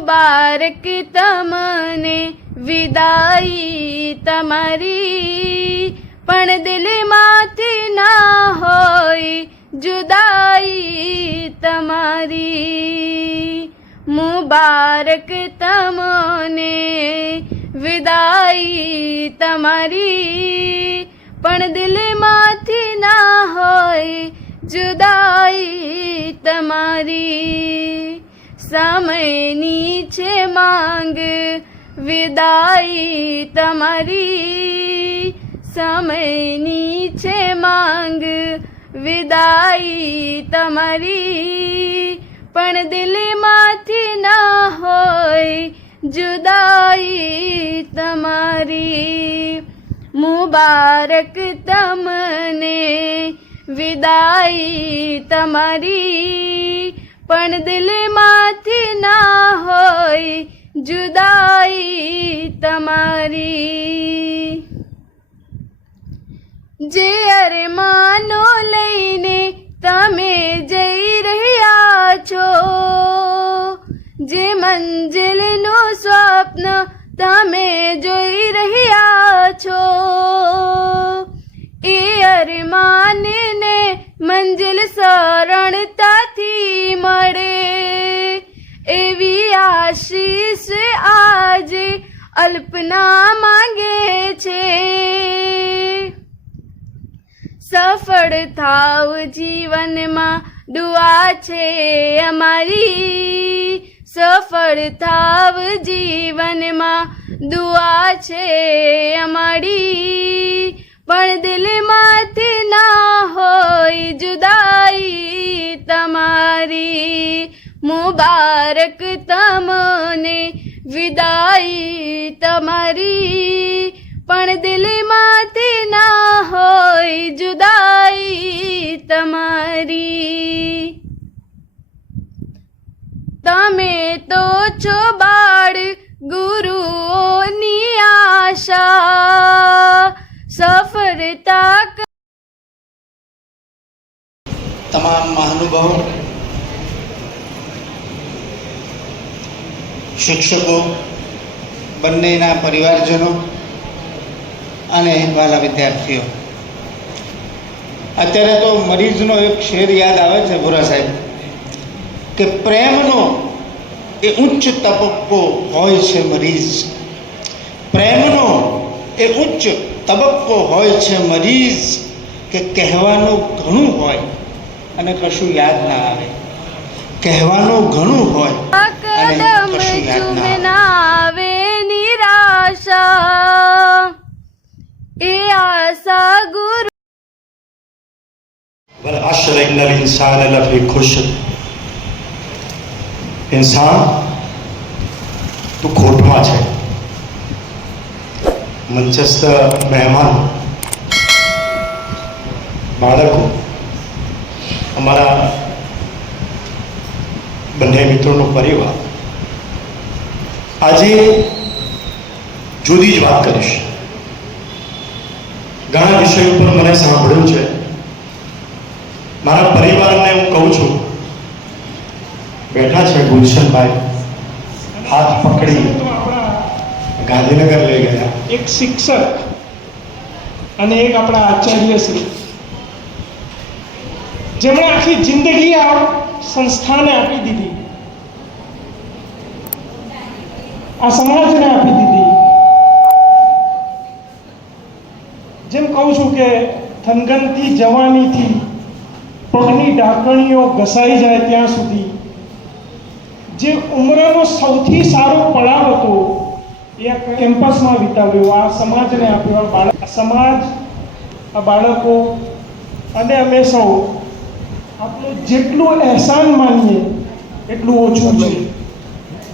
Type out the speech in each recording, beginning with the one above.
મુબારક તમને વિદાઈ તમારી, પણ દિલમાંથી ના હોય જુદાઈ તમારી. મુબારક તમને વિદાઈ તમારી, પણ દિલમાંથી ના હોય જુદાઈ તમારી. સમયની છે માંગ વિદાઈ તમારી, સમયની છે માંગ વિદાઈ તમારી, પણ દિલમાંથી ના હોય જુદાઈ તમારી. મુબારક તમને વિદાઈ તમારી, પણ દિલમાંથી ના હોય જુદાઈ તમારી. જે અરમાનો લઈને તમે જઈ રહ્યા છો, જે મંજિલનું સ્વપ્ન તમે જોઈ રહ્યા છો, એ અરમાનને મંજિલ સરળતાથી મળે એવી આશીષ આજે અલ્પના માંગે છે. સફળ થાવ જીવનમાં દુઆ છે અમારી, સફળ થાવ જીવનમાં દુઆ છે અમારી, પણ દિલમાંથી ના હોય જુદાઈ તમારી. મુબારક તમને વિદાઈ તમારી, પણ દિલમાંથી ના હોય જુદાઈ તમારી. તમે તો છો બાળ ગુરુઓની આશા, સફળતા તમામ મહાનુભાવો, શિક્ષકો, બંનેના પરિવારજનો અને વાલા વિદ્યાર્થીઓ, અત્યારે તો મરીઝનો એક શેર યાદ આવે છે ભૂરા સાહેબ કે પ્રેમનો એ ઉચ્ચ તબક્કો હોય છે મરીઝ, પ્રેમનો એ ઉચ્ચ તબક્કો હોય છે મરીઝ, કે કહેવાનું ઘણું હોય અને કશું યાદ ના આવે, કહેવાનું ઘણું હોય અને કશું યાદ ના આવે. નિરાશા એ આશા ગુરુ वल अशर इन्नल इंसान लफी खुश, इंसान તું ખોટમાં છે. મંચસ્થ મહેમાન, બાળકો, અમારા બંને મિત્રોનો પરિવાર, આજે જુદી જ વાત કરીશ. ઘણા વિષયો પર મને સાંભળ્યું છે. મારા પરિવારને હું કહું છું, બેઠા છે ગુલશનભાઈ, હાથ પકડી ગાંધીનગર લઈ ગયા. એક શિક્ષક અને એક આપણા આચાર્ય શ્રી, જેમણે આખી જિંદગી આ સંસ્થાને આપી દીધી, આ સમાજને આપી દીધી. જેમ કહું છું કે થનગનતી જવાનીથી પગની ઢાંકણીઓ ઘસાઈ જાય ત્યાં સુધી જે ઉંમરનો સૌથી સારો પડાવ હતો એ કેમ્પસમાં વિતાવ્યો, આ સમાજને આપ્યો. આ સમાજ, આ બાળકો અને અમે સૌ આપણું જેટલું અહેસાન માનીએ એટલું ઓછું છે,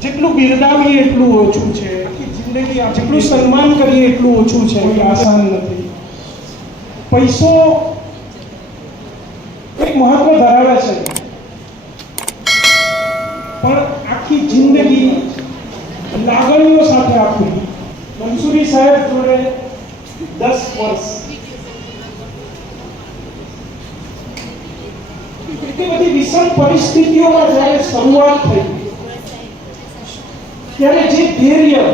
જેટલું બિરદાવીએ એટલું ઓછું છે, જિંદગી જેટલું સન્માન કરીએ એટલું ઓછું છે. કોઈ આસાન નથી. પૈસો એક મહત્વ ધરાવે છે, પણ આખી જિંદગી લાગણીઓ સાથે આપવી. મંસૂરી સાહેબ જોડે 10 વર્ષ એટલી બધી વિષમ પરિસ્થિતિઓમાં જ્યારે શરૂઆત થઈ, ત્યારે જે ધૈર્ય,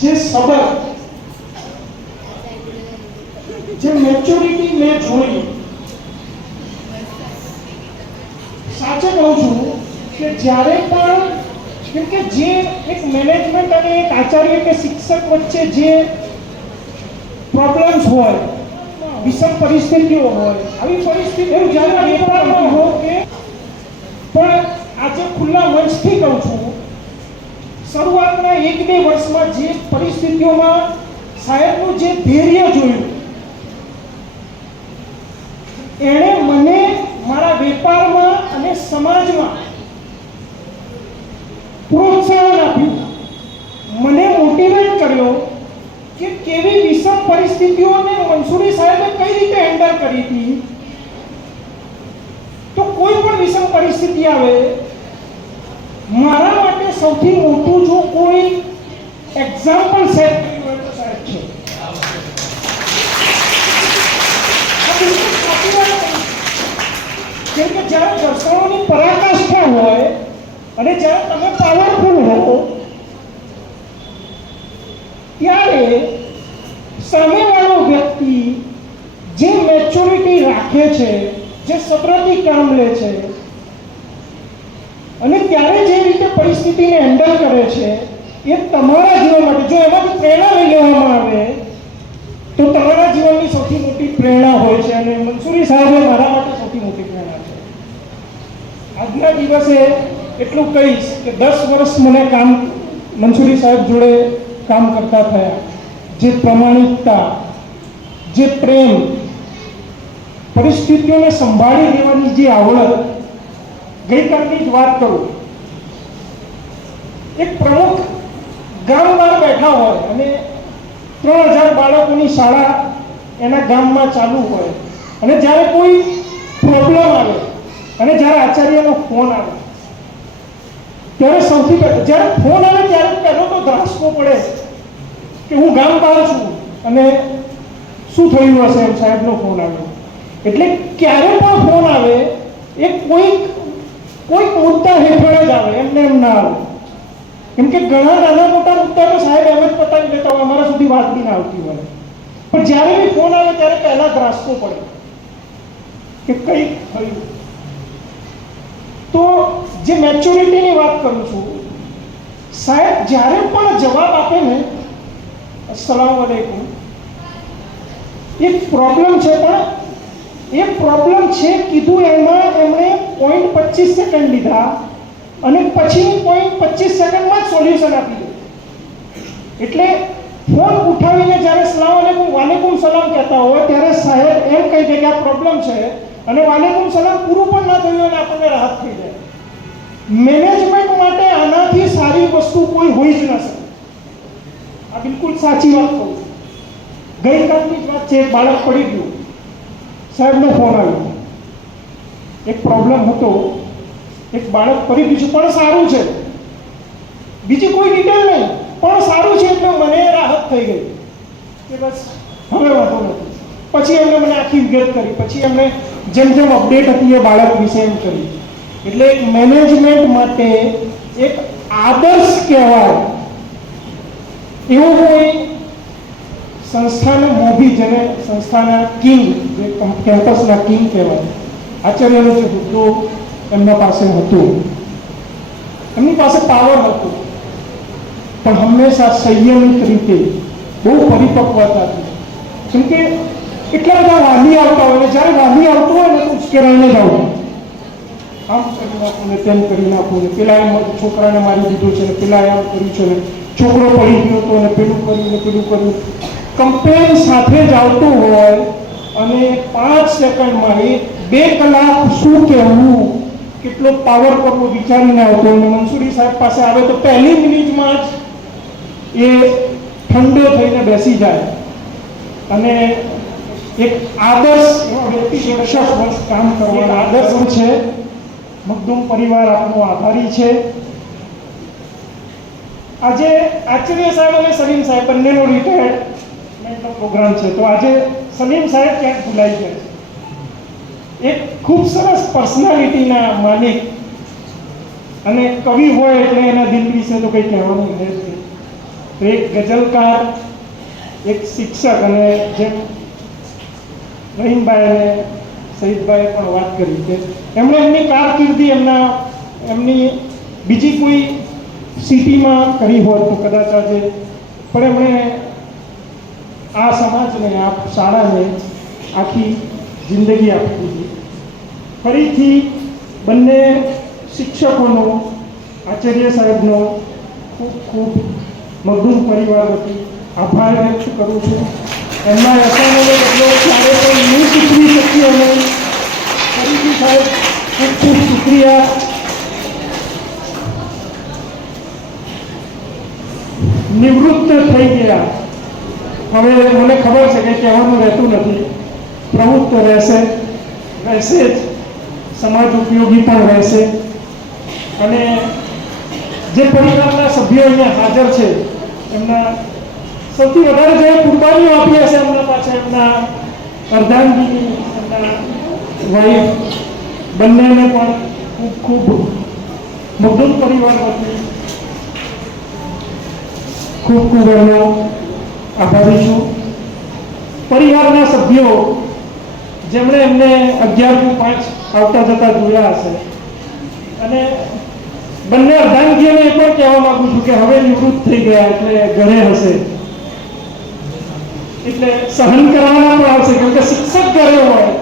જે સબર, જે મેચ્યોરિટી મેં જોઈ, સાચે કહું છું કે જ્યારે પણ, કેમ કે જે એક મેનેજમેન્ટ અને એક આચાર્ય કે શિક્ષક વચ્ચે જે પ્રોબ્લેમ્સ હોય, વિષમ પરિસ્થિતિઓ હોય, આવી પરિસ્થિતિઓ જ્યારે વેપારમાં હોય કે પણ આજે ખુલ્લા મંચથી કહું છું, શરૂઆતના 1-2 વર્ષમાં જે પરિસ્થિતિઓમાં સાહેબનું જે ધૈર્ય જોયું, એણે મને મારા વેપારમાં અને સમાજમાં પ્રોત્સાહન આપ્યું, મને મોટિવેટ કર્યો કે કેવી વિષમ પરિસ્થિતિઓને મંસૂરી સાહેબે કઈ રીતે હેન્ડલ કરી હતી. તો કોઈ પણ વિષમ પરિસ્થિતિ આવે, મારા માટે સૌથી મોટું જો કોઈ એક્ઝામ્પલ સેટ કર્યું હોય તો સાહેબ છે. કેમ કે જ્યારે દર્શકોની પરાકાષ્ઠા હોય અને જ્યારે તમે પાવરફુલ હો, ત્યારે સામેવાળો વ્યક્તિ જે મેચ્યોરિટી રાખે છે, જે સબ્રથી કામ લે છે અને ત્યારે જે રીતે પરિસ્થિતિને હેન્ડલ કરે છે, એ તમારા જીવન માટે જો એમાંથી પ્રેરણા લઈ લેવામાં આવે તો તમારા જીવનની સૌથી મોટી પ્રેરણા હોય છે. અને મંસૂરી સાહેબે મારા માટે સૌથી મોટી પ્રેરણા છે. આજના દિવસે એટલું કહીશ કે 10 વર્ષ મને મંસૂરી સાહેબ જોડે કામ કરતા થયા. જે પ્રમાણિકતા, જે પ્રેમ, પરિસ્થિતિઓને સંભાળી લેવાની જે આવડત. ગઈકાલની જ વાત કરું, એક પ્રમુખ ગામ બહાર બેઠા હોય અને 3000 બાળકોની શાળા એના ગામમાં ચાલુ હોય અને જ્યારે કોઈ પ્રોબ્લેમ આવે અને જ્યારે આચાર્યનો ફોન આવે ત્યારે સૌથી પહેલા, જ્યારે ફોન આવે ત્યારે પહેલો તો ધ્રાસકો પડે કે હું ગામ બહાર છું અને શું થયું હશે, એમ સાહેબનો ફોન આવ્યો. એટલે ક્યારે પણ ફોન આવે એ કોઈક મુદ્દા હેઠળ જ આવે, એમને એમ ના આવે. કેમ કે ઘણા નાના મોટા મુદ્દા તો સાહેબ એમ જ પતાવી દેતા હોય, અમારા સુધી વાત બી ના આવતી હોય. પણ જ્યારે બી ફોન આવે ત્યારે પહેલા ધ્રાસકો પડે કે કંઈક થયું. તો જે મેચ્યોરિટીની વાત કરું છું, સાહેબ જ્યારે પણ જવાબ આપે ને, અસ્સલામ વાલેકુમ, એક પ્રોબ્લેમ છે પણ એ પ્રોબ્લેમ છે કીધું એમાં એમણે 0.25 સેકન્ડ લીધા અને પછી 0.25 સેકન્ડમાં જ સોલ્યુશન આપી દીધું. એટલે ફોન ઉઠાવીને જ્યારે સલામ વાલેકુમ, વાલેકુમ સલામ કહેતા હોય ત્યારે સાહેબ એમ કહી દે કે આ પ્રોબ્લેમ છે અને વાલેકુમ સલામ પૂરું પણ ના થયું અને આપણને રાહત થઈ જાય. મેનેજમેન્ટ માટે આનાથી સારી વસ્તુ કોઈ હોઈ જ ન શકે. આ બિલકુલ સાચી વાત કહું છું. ગઈકાલની જ વાત છે, એક બાળક પડી ગયું, સાહેબનો ફોન આવ્યો, એક પ્રોબ્લેમ હતો, એક બાળક પડી ગયું છે પણ સારું છે, બીજી કોઈ ડિટેલ નહીં, પણ સારું છે એટલે મને રાહત થઈ ગઈ કે બસ હવે વાંધો નથી. પછી એમને મને આખી વિગત કરી, પછી એમને જેમ જેમ અપડેટ હતી એ બાળક વિશે એમ કરી. એટલે એક મેનેજમેન્ટ માટે એક આદર્શ કહેવાય એવું કોઈ સંસ્થાના મોભી, જેને સંસ્થાના કિંગ, જે કેમ્પસના કિંગ કહેવાય, આચાર્યનો જે હોદ્દો એમના પાસે હતું, એમની પાસે પાવર હતું પણ હંમેશા સંયમિત રીતે બહુ પરિપક્વતાથી. કેમ કે એટલા બધા વાલી આવતા હોય, જ્યારે વાલી આવતો હોય ને તો ઉશ્કેરાઈને જ આવતું, આમ કરી નાખું ને તેમ કરી નાખું ને, પેલા છોકરાને મારી દીધું છે ને, પેલા એમ કર્યું છે ને, છોકરો પડી ગયો હતો ને, પેલું કર્યું ને પેલું કર્યું. કમ્પ્લેન સાથે જ આવતું હોય અને 5 સેકન્ડમાં 2 કલાક શું કહેવું, કેટલો પાવર કરવો વિચારીને આવતો. અને મંસૂરી સાહેબ પાસે આવે તો પહેલી મિનિટમાં જ એ ઠંડો થઈને બેસી જાય અને એક આદર્શ વ્યક્તિ 60 વર્ષ કામ કરવાનો આદર્શ છે. મખદૂમ પરિવાર આપનો આભારી છે. આજે આચાર્ય સાહેબ અને સલીમ સાહેબ બંનેનો રિટાયર્ડમેન્ટનો પ્રોગ્રામ છે, તો આજે સલીમ સાહેબ ક્યાંક ભૂલાઈ ગયા છે. એક ખૂબ સરસ પર્સનાલિટીના માલિક અને કવિ હોય એટલે એના દિલ વિશે તો કંઈ કહેવાનું રહે જ નહીં. તો એક ગઝલકાર, એક શિક્ષક, અને જેમ રહીમભાઈ અને શહીદભાઈએ પણ વાત કરી કે એમણે એમની કારકિર્દી એમની બીજી કોઈ સિટીમાં કરી હોત તો કદાચ આજે, પણ એમણે આ સમાજને, આ શાળાને આખી જિંદગી આપી દીધી. ફરીથી બંને શિક્ષકોનો, આચાર્ય સાહેબનો ખૂબ ખૂબ મગદૂમ પરિવાર વતી આભાર વ્યક્ત કરું છું. એમના અસાનો બદલો ક્યારે પણ નહીં ચૂકવી શક્યો નહીં. ફરીથી સાહેબ ખૂબ ખૂબ શુક્રિયા. નિવૃત્ત થઈ ગયા, હવે મને ખબર છે કે કહેવાનું રહેતું નથી, પ્રવૃત્ત રહેશે જ, સમાજ ઉપયોગી પણ રહેશે. અને જે પરિવારના સભ્યો અહીંયા હાજર છે એમના સૌથી વધારે જે કુરબાનીઓ આપી હશે એમના પાછળ એમના અર્ધાંગીની, એમના વાઈફ, બંનેને પણ ખૂબ ખૂબ મગદૂમ પરિવાર વતી ખૂબ ખૂબ એમનો આભારી છું. પરિવારના સભ્યો જેમણે એમને 11:05 આવતા જતા જોયા હશે, અને બંને અર્ધાંગીઓને એ પણ કહેવા માંગુ છું કે હવે નિવૃત્ત થઈ ગયા એટલે ઘરે હશે, એટલે સહન કરવાના પણ આવશે. કેમ કે શિક્ષક ઘરે હોય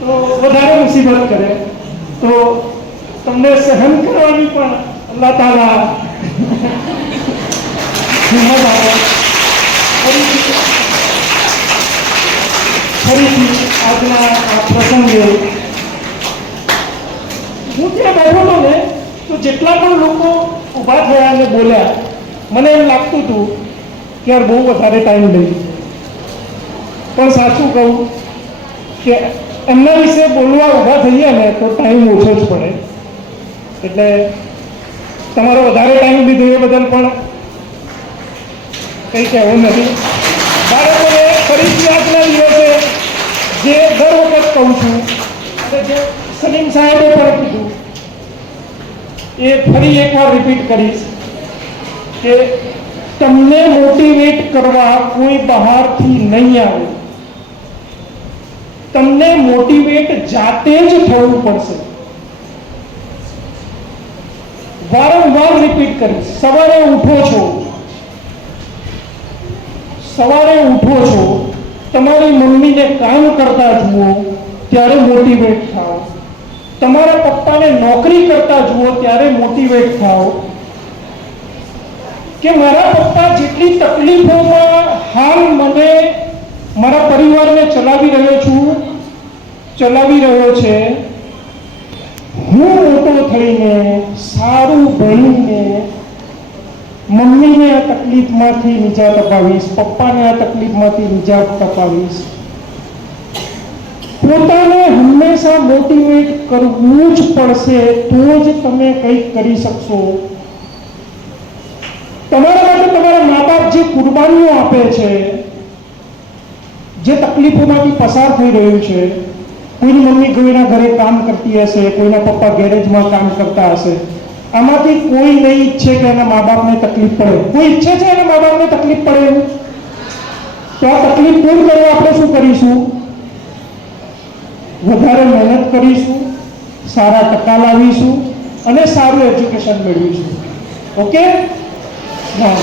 તો વધારે મુસીબત કરે, તો તમને સહન કરવાની પણ અલ્લાહ તાલા હિંમત આપે. ફરીથી આજના આ પ્રસંગે હું ત્યાં બેઠો હતો ને, તો જેટલા પણ લોકો ઊભા થયા અને બોલ્યા, મને એમ લાગતું હતું કે યાર બહુ વધારે ટાઈમ લઈ લીધો. પણ સાચું કહું કે એમના વિશે બોલવા ઊભા થઈએ ને તો ટાઈમ ઓછો જ પડે. એટલે તમારો વધારે ટાઈમ લીધો એ બદલ પણ કંઈ કહેવું નથી. બાળકોને ફરીથી આજના દિવસે જે દર વખત કહું છું, અને જે સલીમ સાહેબે પણ કીધું એ ફરી એકવાર રિપીટ કરીશ કે તમને મોટિવેટ કરવા કોઈ બહારથી નહીં આવે, તમને મોટિવેટ જાતે જ થવું પડશે. વારંવાર રિપીટ કરીશ. સવારે ઉઠો છો, તમારી મમ્મીને કામ કરતા જુઓ ત્યારે મોટિવેટ થાઓ, તમારા પપ્પાને નોકરી કરતા જુઓ ત્યારે મોટિવેટ થાઓ કે મારા પપ્પા જેટલી તકલીફોમાં હાલ મને મારા પરિવારને ચલાવી રહ્યો છે, હું મોટો થઈને સારું ભણીને મમ્મીને આ તકલીફમાંથી નિજાત અપાવીશ, પપ્પાને આ તકલીફમાંથી નિજાત અપાવીશ. પોતાને હંમેશા મોટિવેટ કરવું જ પડશે, તો જ તમે કંઈક કરી શકશો. તમારા માટે તમારા મા બાપ જે કુરબાનીઓ આપે છે, જે તકલીફોમાંથી પસાર થઈ રહ્યું છે, કોઈની મમ્મી કોઈના ઘરે કામ કરતી હશે, કોઈના પપ્પા ગેરેજમાં કામ કરતા હશે, આમાંથી કોઈ નહીં ઈચ્છે કે એના મા બાપને તકલીફ પડે. કોઈ ઈચ્છે છે એના મા બાપને તકલીફ પડે એવું? તો આ તકલીફ દૂર કરવા આપણે શું કરીશું? વધારે મહેનત કરીશું, સારા ટકા લાવીશું અને સારું એજ્યુકેશન મેળવીશું. ઓકે? હા.